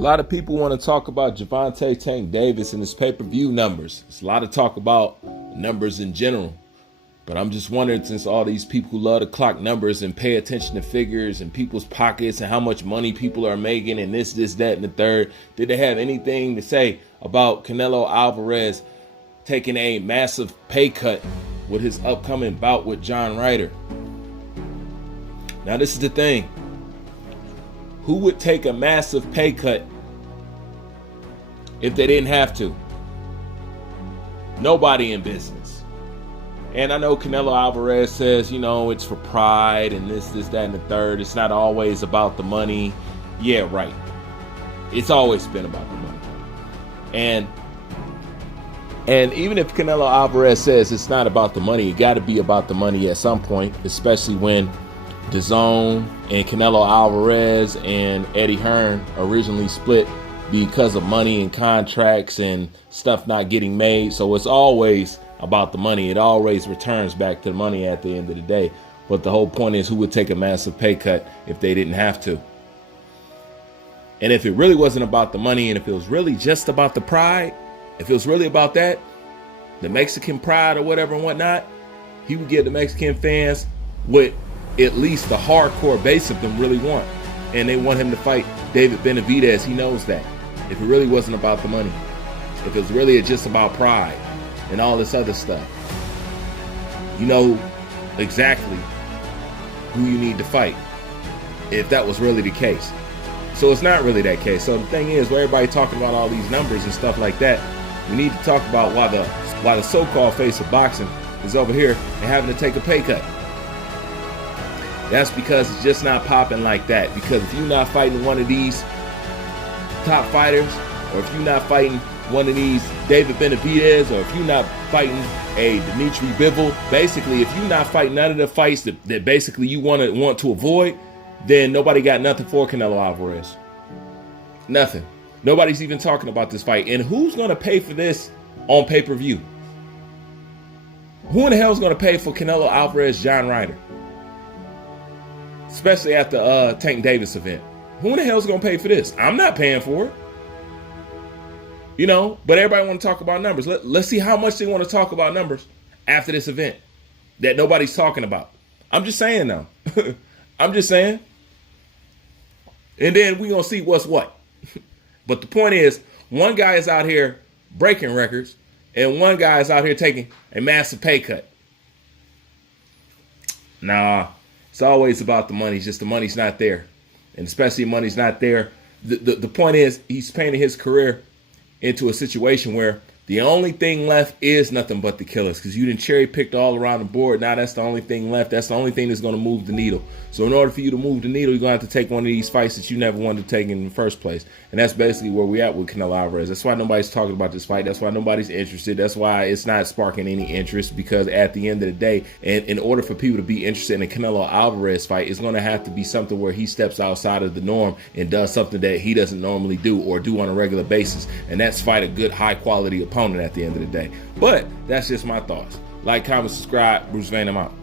lot of people want to talk about Gervonta Tank Davis and his pay-per-view numbers. There's a lot of talk about numbers in general. But I'm just wondering, since all these people who love to clock numbers and pay attention to figures and people's pockets and how much money people are making and this, that, and the third, did they have anything to say about Canelo Alvarez taking a massive pay cut with his upcoming bout with John Ryder? Now, this is the thing. Who would take a massive pay cut if they didn't have to? Nobody in business. And I know Canelo Alvarez says, it's for pride and this, that, and the third. It's not always about the money. Yeah, right. It's always been about the money. And even if Canelo Alvarez says it's not about the money, it got to be about the money at some point, especially when DAZN and Canelo Alvarez and Eddie Hearn originally split because of money and contracts and stuff not getting made. So it's always about the money. It always returns back to the money at the end of the day. But the whole point is, who would take a massive pay cut if they didn't have to? And if it really wasn't about the money, and if it was really just about the pride, if it was really about that, the Mexican pride or whatever and whatnot, he would get the Mexican fans what at least the hardcore base of them really want. And they want him to fight David Benavidez. He knows that. If it really wasn't about the money, if it was really just about pride and all this other stuff, you know exactly who you need to fight if that was really the case. So it's not really that case. So the thing is, where everybody talking about all these numbers and stuff like that, we need to talk about why the so-called face of boxing is over here and having to take a pay cut. That's because it's just not popping like that. Because if you're not fighting one of these top fighters, or if you're not fighting one of these David Benavidez, or if you're not fighting a Dimitri Bivol, basically, if you're not fighting none of the fights that basically you want to avoid, then nobody got nothing for Canelo Alvarez. Nothing. Nobody's even talking about this fight. And who's going to pay for this on pay-per-view? Who in the hell is going to pay for Canelo Alvarez, John Ryder? Especially at the Tank Davis event. Who in the hell is going to pay for this? I'm not paying for it. But everybody want to talk about numbers. Let's see how much they want to talk about numbers after this event that nobody's talking about. I'm just saying now. I'm just saying. And then we're going to see what's what. But the point is, one guy is out here breaking records, and one guy is out here taking a massive pay cut. Nah, it's always about the money. It's just the money's not there. And especially money's not there. The point is, he's painting his career into a situation where the only thing left is nothing but the killers, because you done cherry picked all around the board. Now that's the only thing left. That's the only thing that's going to move the needle. So in order for you to move the needle, you're going to have to take one of these fights that you never wanted to take in the first place. And that's basically where we're at with Canelo Alvarez. That's why nobody's talking about this fight. That's why nobody's interested. That's why it's not sparking any interest, because at the end of the day, and in order for people to be interested in a Canelo Alvarez fight, it's going to have to be something where he steps outside of the norm and does something that he doesn't normally do or do on a regular basis. And that's fight a good, high-quality opponent at the end of the day. But that's just my thoughts. Like, comment, subscribe. Bruce Vane, I'm out.